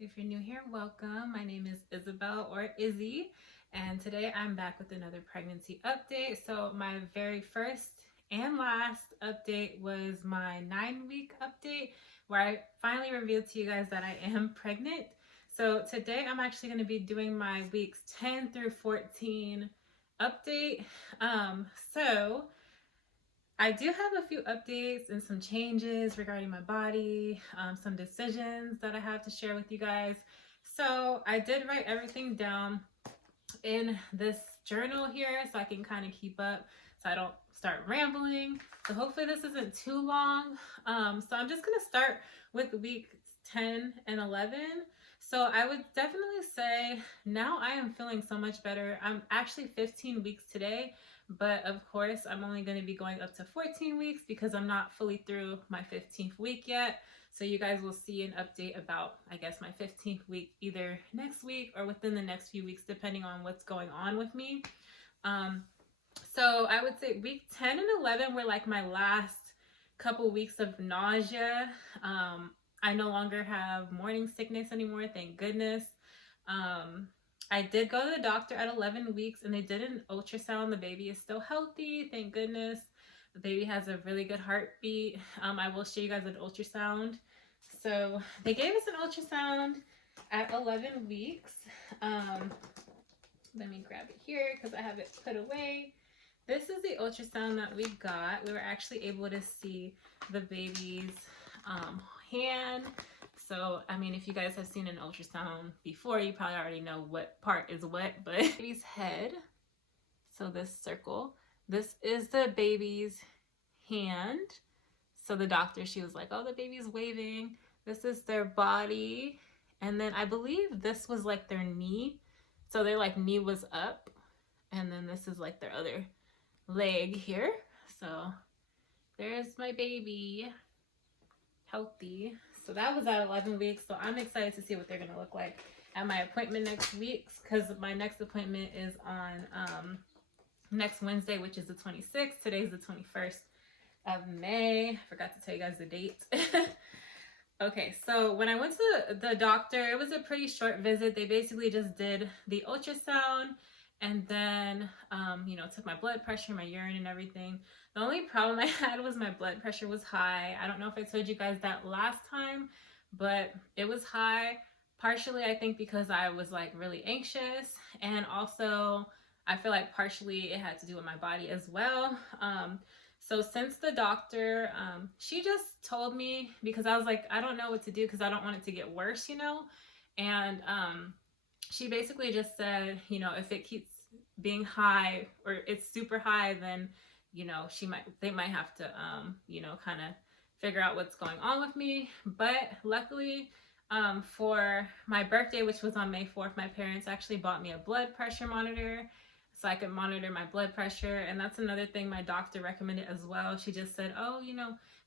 If you're new here, welcome. My name is Isabelle or Izzy, and today I'm back with another pregnancy update. So my very first and last update was my 9-week update where I finally revealed to you guys that I am pregnant. So today I'm actually going to be doing my weeks 10 through 14 update. So I do have a few updates and some changes regarding my body, some decisions that I have to share with you guys. So I did write everything down in this journal here so I can kind of keep up so I don't start rambling. So hopefully this isn't too long. So I'm just going to start with week 10 and 11. So I would definitely say now I am feeling so much better. I'm actually 15 weeks today. But of course, I'm only going to be going up to 14 weeks because I'm not fully through my 15th week yet. So you guys will see an update about, I guess, my 15th week either next week or within the next few weeks, depending on what's going on with me. So I would say week 10 and 11 were like my last couple weeks of nausea. I no longer have morning sickness anymore, thank goodness. I did go to the doctor at 11 weeks and they did an ultrasound. The baby is still healthy, thank goodness. The baby has a really good heartbeat. I will show you guys an ultrasound. So they gave us an ultrasound at 11 weeks. Let me grab it here because I have it put away. This is the ultrasound that we got. We were actually able to see the baby's hand. So, I mean, if you guys have seen an ultrasound before, you probably already know what part is what, but baby's head. So this circle, this is the baby's hand. So the doctor, she was like, oh, the baby's waving. This is their body. And then I believe this was like their knee. So their like knee was up. And then this is like their other leg here. So there's my baby, healthy. So that was at 11 weeks. So I'm excited to see what they're going to look like at my appointment next week, because my next appointment is on next Wednesday, which is the 26th. Today's the 21st of May. I forgot to tell you guys the date. Okay, so when I went to the doctor, it was a pretty short visit. They basically just did the ultrasound and then, took my blood pressure, my urine and everything. The only problem I had was my blood pressure was high. I don't know if I told you guys that last time, but it was high. Partially, I think because I was like really anxious, and also I feel like partially it had to do with my body as well. So since the doctor, she just told me, because I was like, I don't know what to do because I don't want it to get worse, and she basically just said, if it keeps being high or it's super high, then they might have to kind of figure out what's going on with me. But luckily, for my birthday, which was on May 4th, my parents actually bought me a blood pressure monitor so I could monitor my blood pressure. And that's another thing my doctor recommended as well. She just said, oh,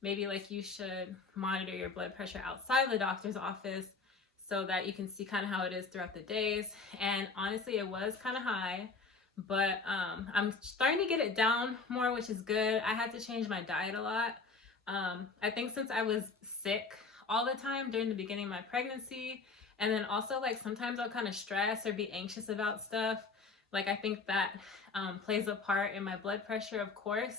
maybe like you should monitor your blood pressure outside the doctor's office so that you can see kind of how it is throughout the days. And honestly, it was kind of high, but I'm starting to get it down more, which is good. I had to change my diet a lot. I think since I was sick all the time during the beginning of my pregnancy, and then also like sometimes I'll kind of stress or be anxious about stuff. Like I think that plays a part in my blood pressure, of course.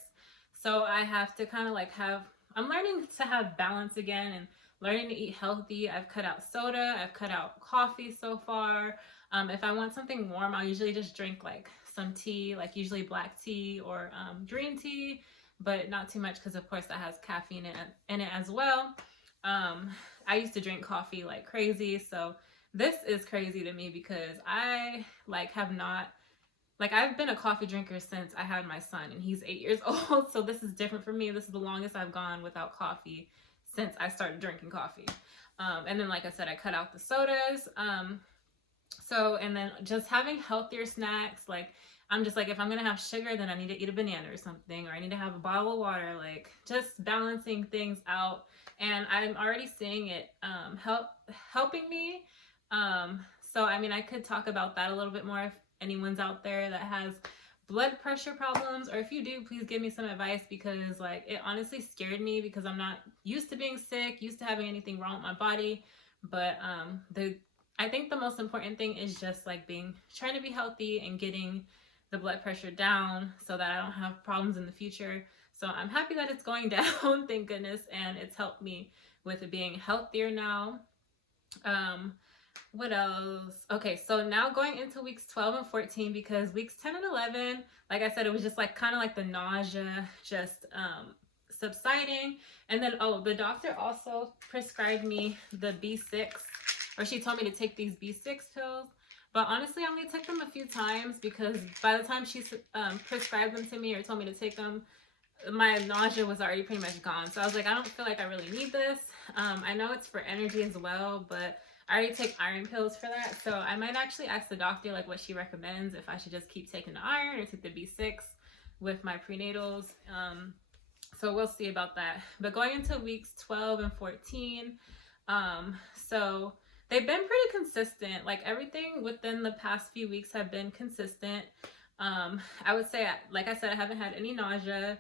So I have to kind of like I'm learning to have balance again and learning to eat healthy. I've cut out soda. I've cut out coffee so far. If I want something warm, I'll usually just drink like some tea, like usually black tea or green tea, but not too much because of course that has caffeine in it as well. I used to drink coffee like crazy. So this is crazy to me because I I've been a coffee drinker since I had my son and he's 8 years old. So this is different for me. This is the longest I've gone without coffee since I started drinking coffee. And then, like I said, I cut out the sodas. And then just having healthier snacks. Like, I'm just like, if I'm going to have sugar, then I need to eat a banana or something, or I need to have a bottle of water, like just balancing things out. And I'm already seeing it helping me. So, I mean, I could talk about that a little bit more if anyone's out there that has blood pressure problems, or if you do, please give me some advice, because like it honestly scared me because I'm not used to being sick, used to having anything wrong with my body. But I think the most important thing is just like trying to be healthy and getting the blood pressure down so that I don't have problems in the future. So I'm happy that it's going down, thank goodness, and it's helped me with it being healthier now. What else? Okay, so now going into weeks 12 and 14, because weeks 10 and 11, like I said, it was just like kind of like the nausea just subsiding. And then, oh, the doctor also prescribed me the B6, or she told me to take these B6 pills. But honestly, I only took them a few times because by the time she prescribed them to me or told me to take them, my nausea was already pretty much gone. So I was like, I don't feel like I really need this. I know it's for energy as well, but I already take iron pills for that. So I might actually ask the doctor like what she recommends, if I should just keep taking the iron or take the B6 with my prenatals. So we'll see about that. But going into weeks 12 and 14, so they've been pretty consistent. Like everything within the past few weeks have been consistent. I would say, like I said, I haven't had any nausea.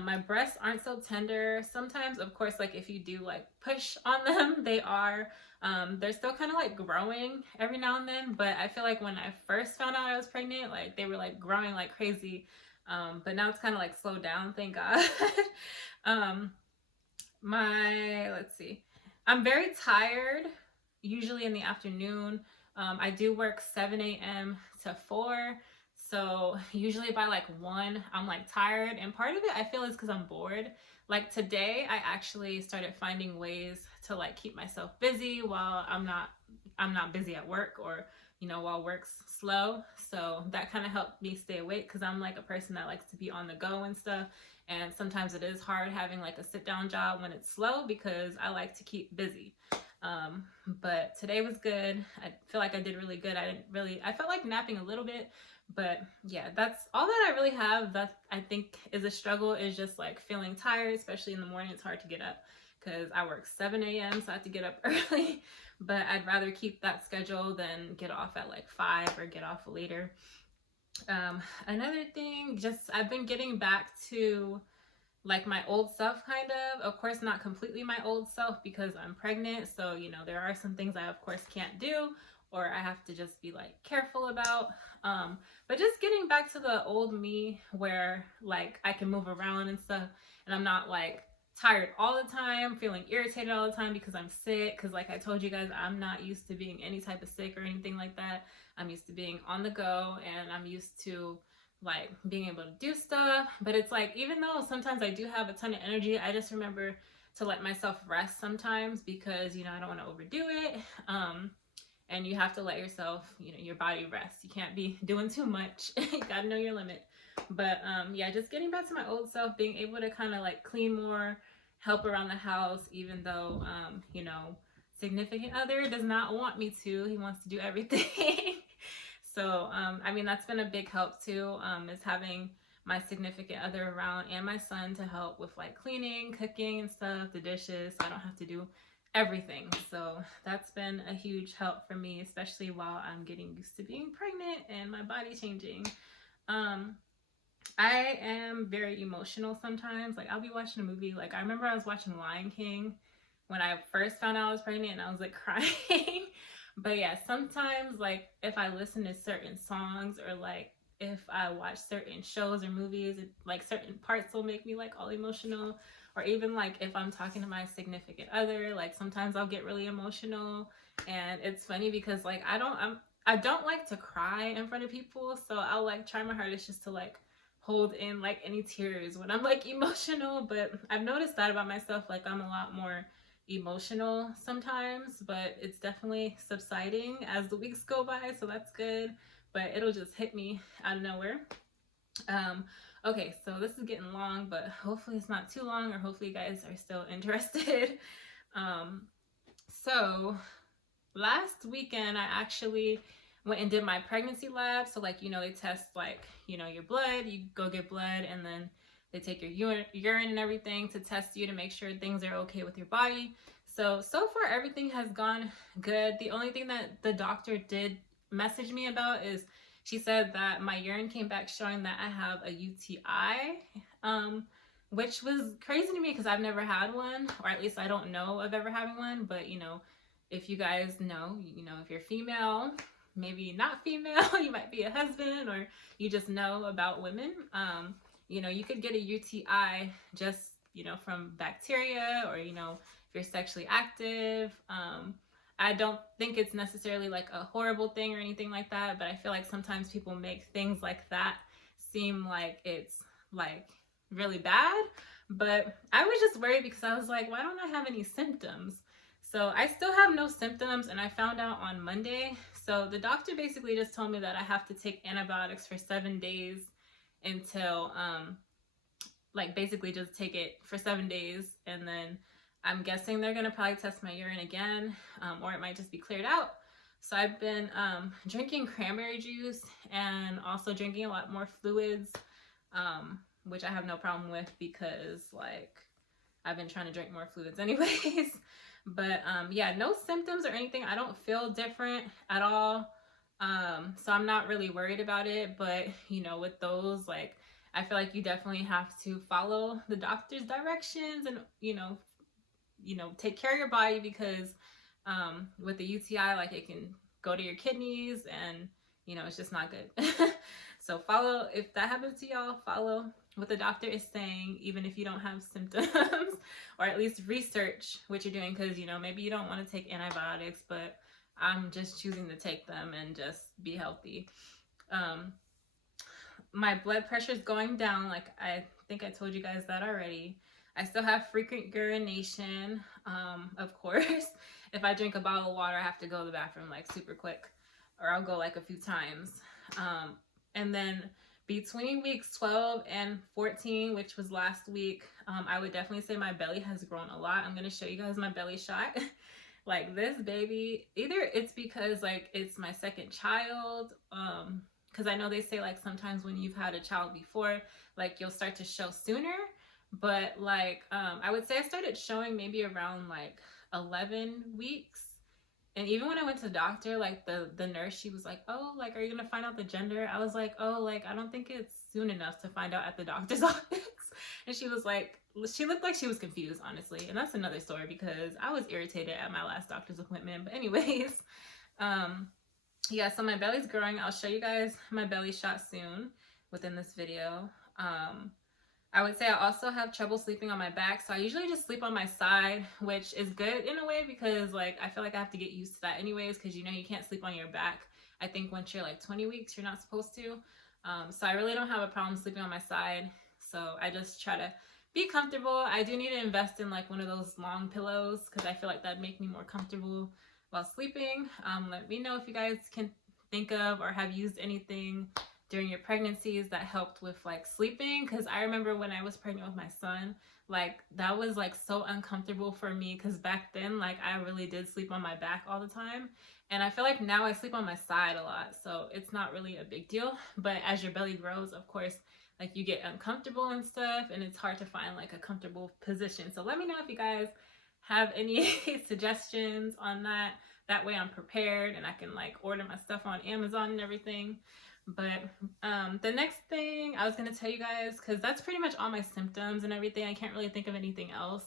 My breasts aren't so tender. Sometimes, of course, like if you do like push on them, they're still kind of like growing every now and then. But I feel like when I first found out I was pregnant, like they were like growing like crazy. But now it's kind of like slowed down, thank God. Let's see. I'm very tired, usually in the afternoon. I do work 7 a.m. to 4. So usually by like 1, I'm like tired. And part of it I feel is because I'm bored. Like today, I actually started finding ways to like keep myself busy while I'm not busy at work, or while work's slow. So that kind of helped me stay awake, because I'm like a person that likes to be on the go and stuff. And sometimes it is hard having like a sit down job when it's slow, because I like to keep busy. But today was good. I feel like I did really good. I felt like napping a little bit, but yeah, that's all that I really have that I think is a struggle, is just like feeling tired, especially in the morning. It's hard to get up because I work 7 a.m. so I have to get up early, but I'd rather keep that schedule than get off at like 5 or get off later. Another thing, just I've been getting back to like my old self, kind of course not completely my old self because I'm pregnant, so there are some things I of course can't do, or I have to just be like careful about, but just getting back to the old me where like I can move around and stuff, and I'm not like tired all the time, feeling irritated all the time because I'm sick, because like I told you guys, I'm not used to being any type of sick or anything like that. I'm used to being on the go, and I'm used to like being able to do stuff. But it's like, even though sometimes I do have a ton of energy, I just remember to let myself rest sometimes, because I don't want to overdo it. And you have to let yourself, your body rest. You can't be doing too much. You gotta know your limit. But yeah, just getting back to my old self, being able to kind of like clean more, help around the house, even though significant other does not want me to. He wants to do everything. So I mean, that's been a big help too, is having my significant other around, and my son to help with like cleaning, cooking and stuff, the dishes, so I don't have to do everything. So that's been a huge help for me, especially while I'm getting used to being pregnant and my body changing. I am very emotional sometimes. Like I'll be watching a movie, like I remember I was watching Lion King when I first found out I was pregnant, and I was like crying. But yeah, sometimes like if I listen to certain songs, or like if I watch certain shows or movies, like certain parts will make me like all emotional. Or even like if I'm talking to my significant other, like sometimes I'll get really emotional. And it's funny because like I don't like to cry in front of people, so I'll like try my hardest just to like hold in like any tears when I'm like emotional. But I've noticed that about myself, like I'm a lot more emotional sometimes, but it's definitely subsiding as the weeks go by, so that's good. But it'll just hit me out of nowhere. Okay, so this is getting long, but hopefully it's not too long, or hopefully you guys are still interested. So last weekend I actually went and did my pregnancy lab. So like, they test like, your blood, you go get blood, and then they take your urine and everything to test you to make sure things are okay with your body. So far everything has gone good. The only thing that the doctor did message me about is she said that my urine came back showing that I have a UTI, which was crazy to me because I've never had one, or at least I don't know of ever having one. But if you guys know, if you're female, maybe not female, you might be a husband, or you just know about women, you could get a UTI just, from bacteria, or, if you're sexually active. I don't think it's necessarily like a horrible thing or anything like that, but I feel like sometimes people make things like that seem like it's like really bad. But I was just worried because I was like, why don't I have any symptoms? So I still have no symptoms, and I found out on Monday. So the doctor basically just told me that I have to take antibiotics for 7 days until, like basically just take it for 7 days. And then I'm guessing they're gonna probably test my urine again, or it might just be cleared out. So I've been drinking cranberry juice and also drinking a lot more fluids, which I have no problem with because like I've been trying to drink more fluids anyways. But yeah, no symptoms or anything. I don't feel different at all. So I'm not really worried about it. But with those, like, I feel like you definitely have to follow the doctor's directions and take care of your body, because with the UTI, like, it can go to your kidneys, and it's just not good. So follow, if that happens to y'all, follow what the doctor is saying, even if you don't have symptoms, or at least research what you're doing, because maybe you don't want to take antibiotics, but I'm just choosing to take them and just be healthy. My blood pressure is going down, like I think I told you guys that already. I still have frequent urination, of course. If I drink a bottle of water, I have to go to the bathroom like super quick, or I'll go like a few times. And then between weeks 12 and 14, which was last week, I would definitely say my belly has grown a lot. I'm going to show you guys my belly shot. Like, this baby, either it's because like it's my second child, because I know they say like sometimes when you've had a child before, like you'll start to show sooner. But like I would say I started showing maybe around like 11 weeks. And even when I went to the doctor, like the nurse, she was like, oh, like, are you gonna find out the gender? I was like, oh, like, I don't think it's soon enough to find out at the doctor's office. And she was like, she looked like she was confused, honestly. And that's another story, because I was irritated at my last doctor's appointment. But anyways, yeah, so my belly's growing. I'll show you guys my belly shot soon within this video. I would say I also have trouble sleeping on my back, so I usually just sleep on my side, which is good in a way, because like I feel like I have to get used to that anyways, because you can't sleep on your back. I think once you're like 20 weeks, you're not supposed to. So I really don't have a problem sleeping on my side, so I just try to be comfortable. I do need to invest in like one of those long pillows, because I feel like that'd make me more comfortable while sleeping. Let me know if you guys can think of or have used anything during your pregnancies that helped with like sleeping, because I remember when I was pregnant with my son, like that was like so uncomfortable for me, because back then like I really did sleep on my back all the time, and I feel like now I sleep on my side a lot, so it's not really a big deal. But as your belly grows, of course, like you get uncomfortable and stuff, and it's hard to find like a comfortable position. So let me know if you guys have any suggestions on that. That way I'm prepared and I can like order my stuff on Amazon and everything. But the next thing I was going to tell you guys, because that's pretty much all my symptoms and everything. I can't really think of anything else.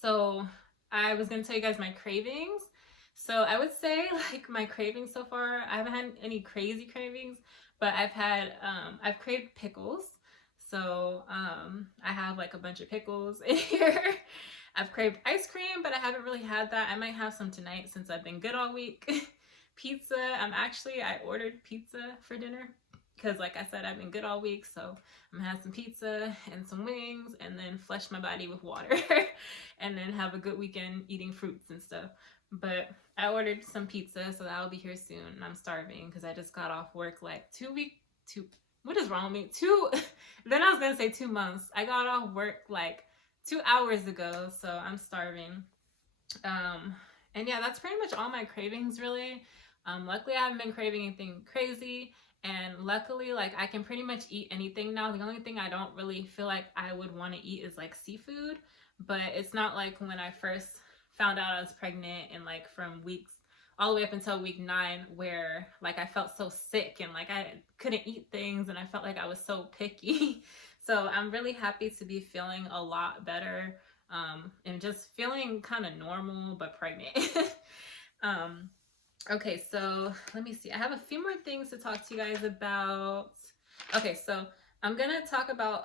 So I was going to tell you guys my cravings. So I would say like my cravings so far, I haven't had any crazy cravings, but I've craved pickles. So I have like a bunch of pickles in here. I've craved ice cream, but I haven't really had that. I might have some tonight since I've been good all week. Pizza, I ordered pizza for dinner, because like I said, I've been good all week, so I'm gonna have some pizza and some wings, and then flush my body with water and then have a good weekend eating fruits and stuff. But I ordered some pizza, so that'll be here soon, and I'm starving because I just got off work like what is wrong with me? Then I was gonna say 2 months. I got off work like 2 hours ago, so I'm starving. And yeah, that's pretty much all my cravings really. Luckily I haven't been craving anything crazy, and luckily like I can pretty much eat anything now. The only thing I don't really feel like I would want to eat is like seafood, but it's not like when I first found out I was pregnant, and like from weeks all the way up until week 9, where like I felt so sick and like I couldn't eat things, and I felt like I was so picky. So I'm really happy to be feeling a lot better. and just feeling kind of normal but pregnant. Okay, so let me see. I have a few more things to talk to you guys about. Okay, so I'm gonna talk about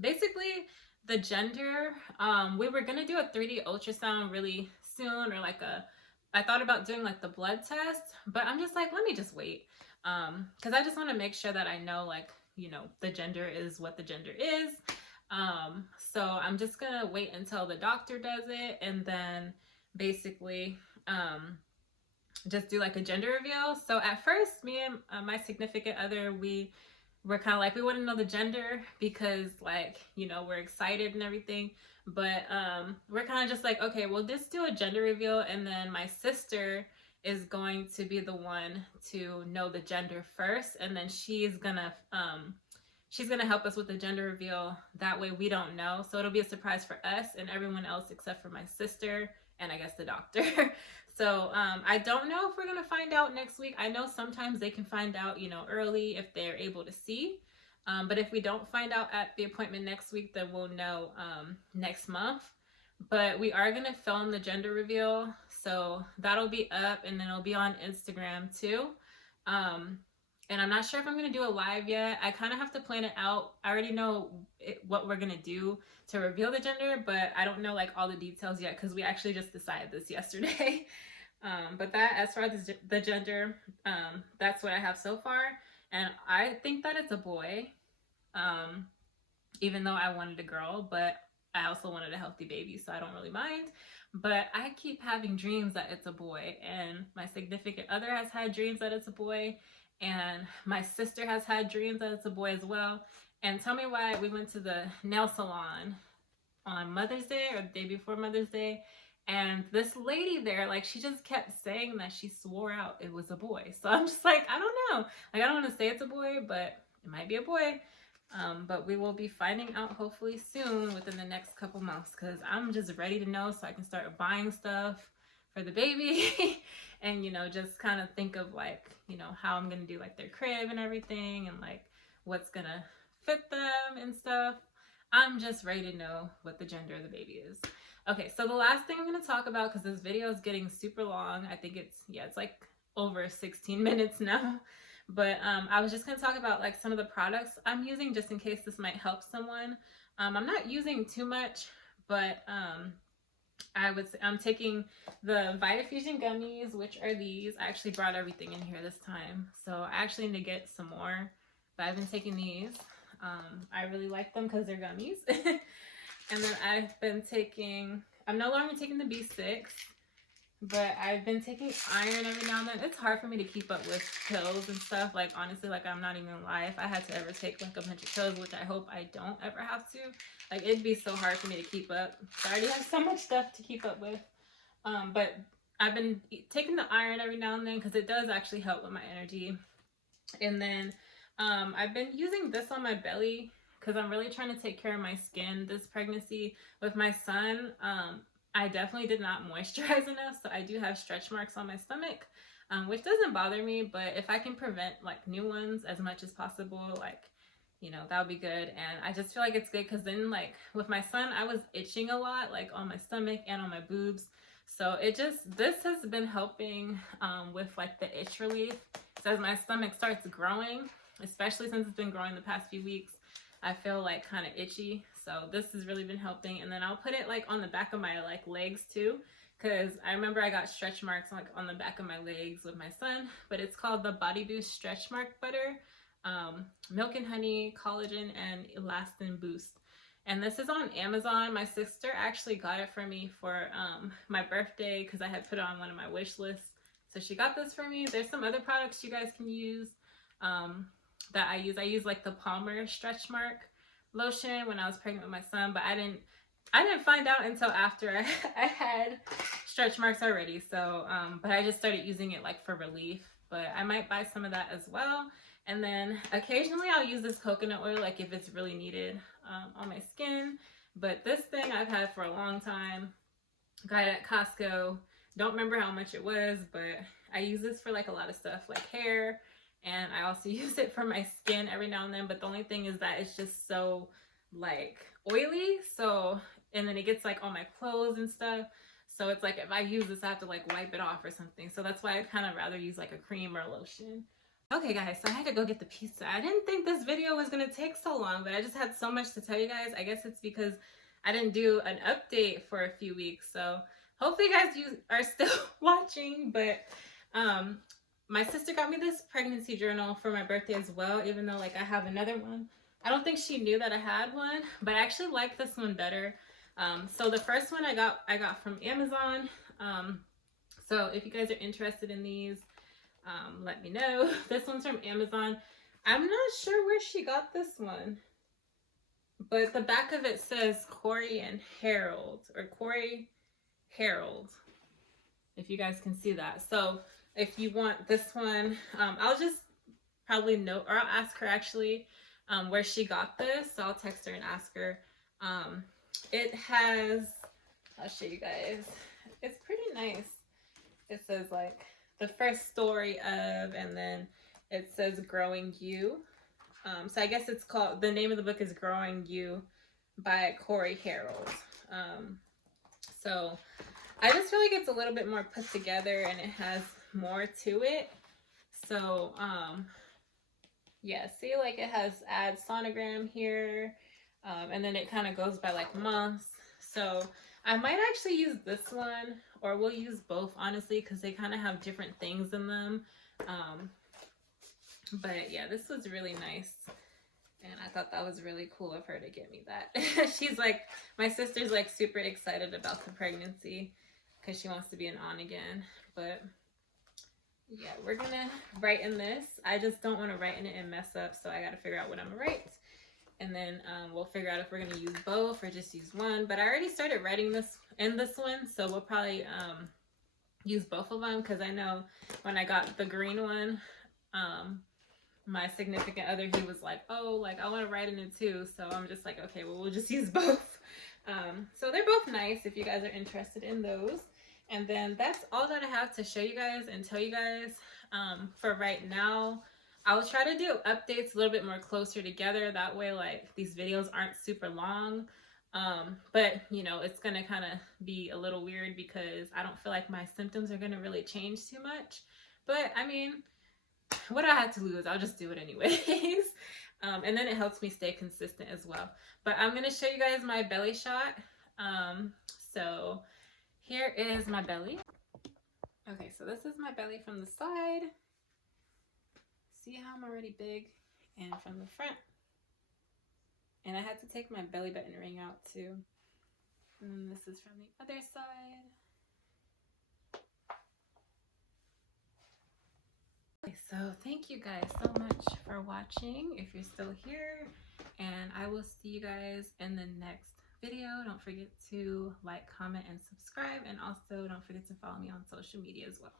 basically the gender. We were gonna do a 3D ultrasound really soon, or like I thought about doing like the blood test, but I'm just like, let me just wait. Because I just want to make sure that I know, like, you know, the gender is what the gender is. So I'm just gonna wait until the doctor does it, and then basically just do like a gender reveal. So at first, me and my significant other, we were kind of like, we want to know the gender because, like, you know, we're excited and everything, but we're kind of just like, okay, we'll just do a gender reveal, and then my sister is going to be the one to know the gender first, and then she's gonna help us with the gender reveal. That way we don't know, so it'll be a surprise for us and everyone else except for my sister and I guess the doctor. So I don't know if we're gonna find out next week. I know sometimes they can find out, you know, early if they're able to see. But if we don't find out at the appointment next week, then we'll know next month. But we are gonna film the gender reveal, so that'll be up, and then it'll be on Instagram too. And I'm not sure if I'm gonna do a live yet. I kind of have to plan it out. I already know what we're gonna do to reveal the gender, but I don't know like all the details yet because we actually just decided this yesterday. But that, as far as the gender, that's what I have so far, and I think that it's a boy. Even though I wanted a girl, but I also wanted a healthy baby, so I don't really mind. But I keep having dreams that it's a boy, and my significant other has had dreams that it's a boy, and my sister has had dreams that it's a boy as well. And tell me why we went to the nail salon on Mother's Day or the day before Mother's Day, and this lady there, like, she just kept saying that she swore out it was a boy. So I'm just like, I don't know. Like, I don't want to say it's a boy, but it might be a boy. But we will be finding out hopefully soon within the next couple months, because I'm just ready to know so I can start buying stuff for the baby and, you know, just kind of think of like, you know, how I'm going to do like their crib and everything, and like what's going to fit them and stuff. I'm just ready to know what the gender of the baby is. Okay, so the last thing I'm going to talk about, because this video is getting super long. I think it's like over 16 minutes now. But I was just going to talk about like some of the products I'm using, just in case this might help someone. I'm not using too much, but I'm taking the Vitafusion gummies, which are these. I actually brought everything in here this time, so I actually need to get some more, but I've been taking these. I really like them because they're gummies. And then I'm no longer taking the B6, but I've been taking iron every now and then. It's hard for me to keep up with pills and stuff. Like, honestly, like, I'm not even gonna lie. If I had to ever take like a bunch of pills, which I hope I don't ever have to, like, it'd be so hard for me to keep up. I already have so much stuff to keep up with. But I've been taking the iron every now and then because it does actually help with my energy. And then I've been using this on my belly because I'm really trying to take care of my skin this pregnancy. With my son, I definitely did not moisturize enough, so I do have stretch marks on my stomach, which doesn't bother me, but if I can prevent like new ones as much as possible, like, you know, that would be good. And I just feel like it's good because then, like, with my son, I was itching a lot, like on my stomach and on my boobs. So this has been helping with like the itch relief. So as my stomach starts growing, especially since it's been growing the past few weeks, I feel like kind of itchy. So this has really been helping. And then I'll put it like on the back of my like legs too, because I remember I got stretch marks like on the back of my legs with my son. But it's called the Body Boost Stretch Mark Butter, milk and honey, collagen, and elastin boost. And this is on Amazon. My sister actually got it for me for my birthday because I had put it on one of my wish lists. So she got this for me. There's some other products you guys can use that I use. I use like the Palmer Stretch Mark lotion when I was pregnant with my son, but I didn't find out until after I had stretch marks already. So but I just started using it like for relief. But I might buy some of that as well. And then occasionally I'll use this coconut oil, like if it's really needed on my skin. But this thing I've had for a long time. Got it at Costco. Don't remember how much it was, but I use this for like a lot of stuff, like hair. And I also use it for my skin every now and then. But the only thing is that it's just so like oily. So and then it gets like on my clothes and stuff. So it's like if I use this, I have to like wipe it off or something. So that's why I'd kind of rather use like a cream or a lotion. Okay guys, so I had to go get the pizza. I didn't think this video was gonna take so long, but I just had so much to tell you guys. I guess it's because I didn't do an update for a few weeks. So hopefully you guys are still watching. But my sister got me this pregnancy journal for my birthday as well, even though like I have another one. I don't think she knew that I had one, but I actually like this one better. So the first one I got from Amazon. So if you guys are interested in these, let me know. This one's from Amazon. I'm not sure where she got this one, but the back of it says Corey and Harold, or Corey Harold, if you guys can see that. So if you want this one, I'll just probably note, or I'll ask her actually where she got this. So I'll text her and ask her. It has, I'll show you guys. It's pretty nice. It says like the first story of, and then it says Growing You. So I guess it's called, the name of the book is Growing You by Corey Harold. So I just feel like it's a little bit more put together and it has more to it. So yeah, see, like it has add sonogram here, and then it kind of goes by like months. So I might actually use this one, or we'll use both, honestly, because they kind of have different things in them. But yeah, this was really nice, and I thought that was really cool of her to get me that. She's like, my sister's like super excited about the pregnancy because she wants to be an aunt again. But yeah, we're gonna write in this. I just don't want to write in it and mess up, so I got to figure out what I'm gonna write. And then we'll figure out if we're gonna use both or just use one. But I already started writing this in this one, so we'll probably use both of them, because I know when I got the green one, my significant other, he was like, oh, like I want to write in it too. So I'm just like, okay, well, we'll just use both. So they're both nice if you guys are interested in those. And then that's all that I have to show you guys and tell you guys for right now. I'll try to do updates a little bit more closer together. That way, like, these videos aren't super long. But, you know, it's going to kind of be a little weird because I don't feel like my symptoms are going to really change too much. But, I mean, what do I have to lose? I'll just do it anyways. And then it helps me stay consistent as well. But I'm going to show you guys my belly shot. So here is my belly. Okay, so this is my belly from the side. See how I'm already big? And from the front. And I had to take my belly button ring out too. And this is from the other side. Okay, so thank you guys so much for watching, if you're still here. And I will see you guys in the next video. Don't forget to like, comment, and subscribe. And also don't forget to follow me on social media as well.